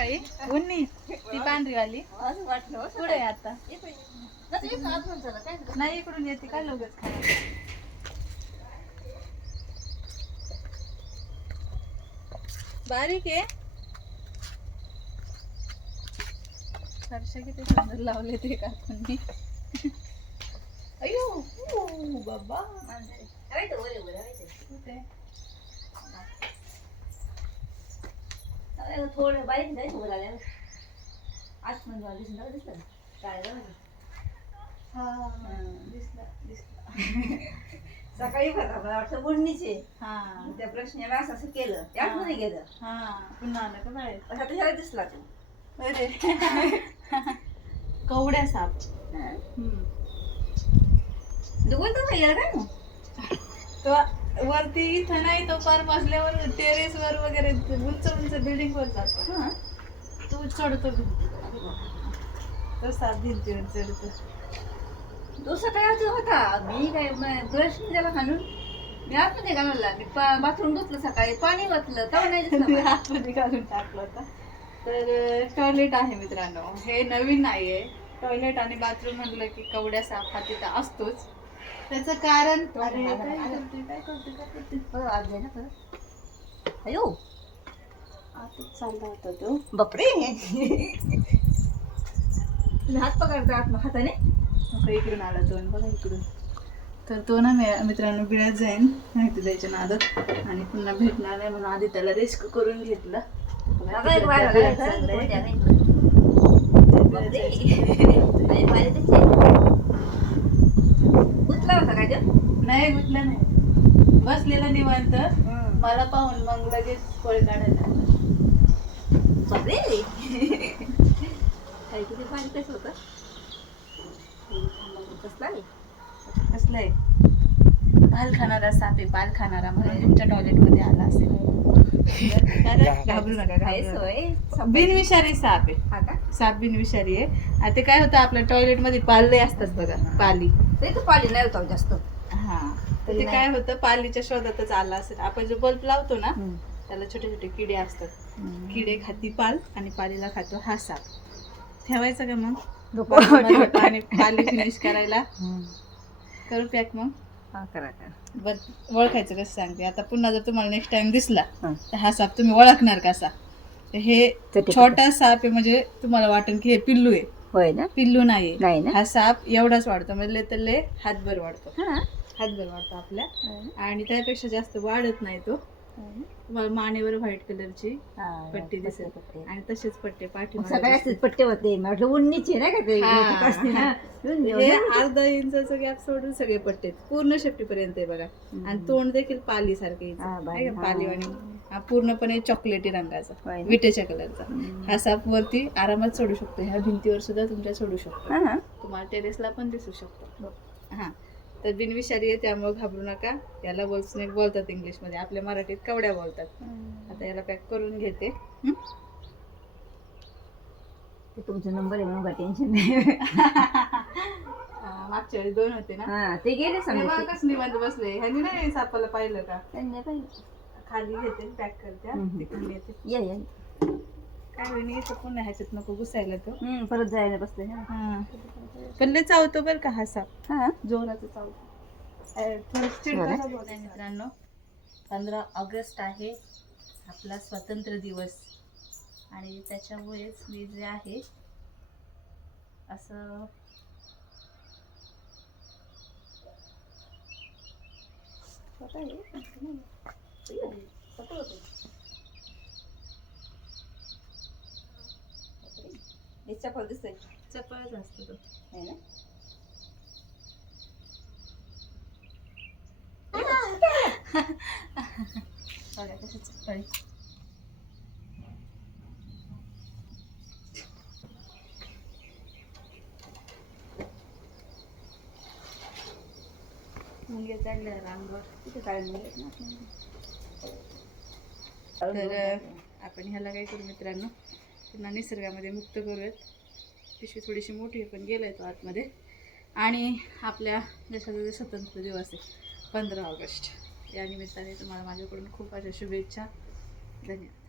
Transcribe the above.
सकाळी उन्नी ती पांढरी वाली असं वाटलं पुढे आता. नाही, इकडून येते काय लोकच खायला बारीक आहे किती सुंदर लावले ते अयो ऊ, बाबा. कुठे अरे, थोडं बारीक जायचं वर आल्यावर. आतमध्ये मला दिसलं का? दिसलं? काय गं? हा दिसला दिसला. सकाळी मला वाटतं बुडणीचे हा. त्या प्रश्नाला असं असं केलं. त्या आतमध्ये गेलं. हा पुन्हा आलं का बाहेर? असा त्याच्याला दिसला तू. अरे. कवड्या साप. हा. हम्म. गेलं काय मग? तो वरती इथं नाही तो पार बसल्यावर टेरेस वर वगैरे उंच उंच बिल्डिंग वर जातो. हा. तो चढतो तो साप भिंतीवर चढतो. तो सकाळी होता? मी काय ब्रश त्याला घालून मी आतमध्ये घालवला मी बाथरूम धुतलं सकाळी पाणी वाचलं तेव्हा नाही. आतमध्ये घालून टाकलं होतं. तर टॉयलेट आहे मित्रांनो. हे नवीन नाहीये. टॉयलेट आणि बाथरूम म्हणलं की कवड्या साप हा तिथं असतोच. त्याचं कारण अरे काय करते काय करते काय करते बरं, आत जाय ना परत. अयो. आतच चालला होता तो. बापरे. हात पकडता आत हाताने? मग इकडून आला तो बघा इकडून. तर तो ना मित्रांनो बिळत जाईन. माहिती द्यायच्या नादात. आणि पुन्हा भेटणार नाही म्हणून आधी त्याला रिस्क करून घेतलं. नाही. तो? नाही. बसलेला निवांत. मला पाहून मग लगेच फळ काढायला. बापरे. काय किती बारीकच होतं. कसला आहे? कसलं आहे पाल खाणारा साप आहे पाल खाणारा म्हणून तुमच्या टॉयलेटमध्ये आला असेल. घाबरू नका काय. सोय? बिनविषारी साप आहे. हा का? साप बिनविषारी आहे. आता काय होतं आपल्या टॉयलेटमध्ये पाले असतात बघा पाली. तरी तो पाणी नाही होता जास्त. हा तर ते काय होतं पालीच्या शोधातच आला असेल. आपण जो बल्ब लावतो ना त्याला छोटे छोटे किडे असतात. किडे खाती पाल आणि पालीला खातो हा साप. ठेवायचं का मग? नको. पाणी पाली फिनिश करायला. करू पॅक मग? हा करा करा. बर ओळखायचं कसं सांगते. आता पुन्हा जर तुम्हाला नेक्स्ट टाइम दिसला हा. तर हा साप तुम्ही ओळखणार कसा? तर हे छोटे- छोटा साप आहे म्हणजे तुम्हाला वाटेल की हे पिल्लू आहे. होय ना? पिल्लू नाही. नाही ना? हा साप एवढाच वाढतो म्हणजे तर लय हातभर वाढतो. हा. हातभर वाढतो आपल्या. आणि त्यापेक्षा जास्त वाढत नाही तो. तुम्हाला मानेवर व्हाईट कलरची पट्टी दिसेल. आणि तसेच पट्टे पाठीमागे सगळ्याच पट्टे होते. म्हटलं उन्नीचे नाही का ते. अर्धा इंचाचा गॅप सोडून सगळे पट्टे. पूर्ण शेपटी पर्यंत आहे बघा. आणि तोंड देखील पाली सारखे हा, बाई, हा. हा पूर्णपणे चॉकलेटी रंगाचा होय ना. विटेच्या कलरचा. हा साप वरती आरामात सोडू शकतो ह्या भिंतीवर सुद्धा तुमच्या सोडू शकतो. हा. तुम्हाला टेरेसला पण दिसू शकतो. हा. तर बिनविषारी आहे त्यामुळे घाबरू नका. याला बोल स्नेक बोलतात इंग्लिशमध्ये. आपल्या मराठीत कवड्या बोलतात. आता याला पॅक करून घेते. हं? ते तुमचा नंबर आहे म्हणून काय टेन्शन नाही. हा, मागच्या वेळी दोन होते ना. हा ते गेले हे समजा कसं निवांत बसले. ह्यांनी नाही सापाला पाहिलं का? त्यांनी पाहिजे. खाली घेते पॅक करते हा, हम्म. तिकडून येते. या या. काय होईल इथं पुन्हा ह्याच्यात नको घुसायला तो. हम्म, परत जायला हा. पण लय चावतो बरं का हा साप. हा? जोराचं चावतो. अं, थोडं चिडकारा बोलाय मित्रांनो पंधरा ऑगस्ट आहे आपला स्वातंत्र्य दिवस. आणि त्याच्यामुळेच मी जे आहे असं चपल दिसतंय चपळच असतो तो. है ना? बघा कशी चपळी. रांगवर तिथे नाही तर आपण ह्याला काय करू मित्रांनो? पुन्हा निसर्गामध्ये मुक्त करूयात. पिशवी थोडीशी मोठी आहे पण आहे तो आतमध्ये. आणि आपल्या देशाचा जो स्वतंत्र दिवस आहे पंधरा ऑगस्ट. या निमित्ताने तुम्हाला माझ्याकडून खूप अशा शुभेच्छा. धन्यवाद.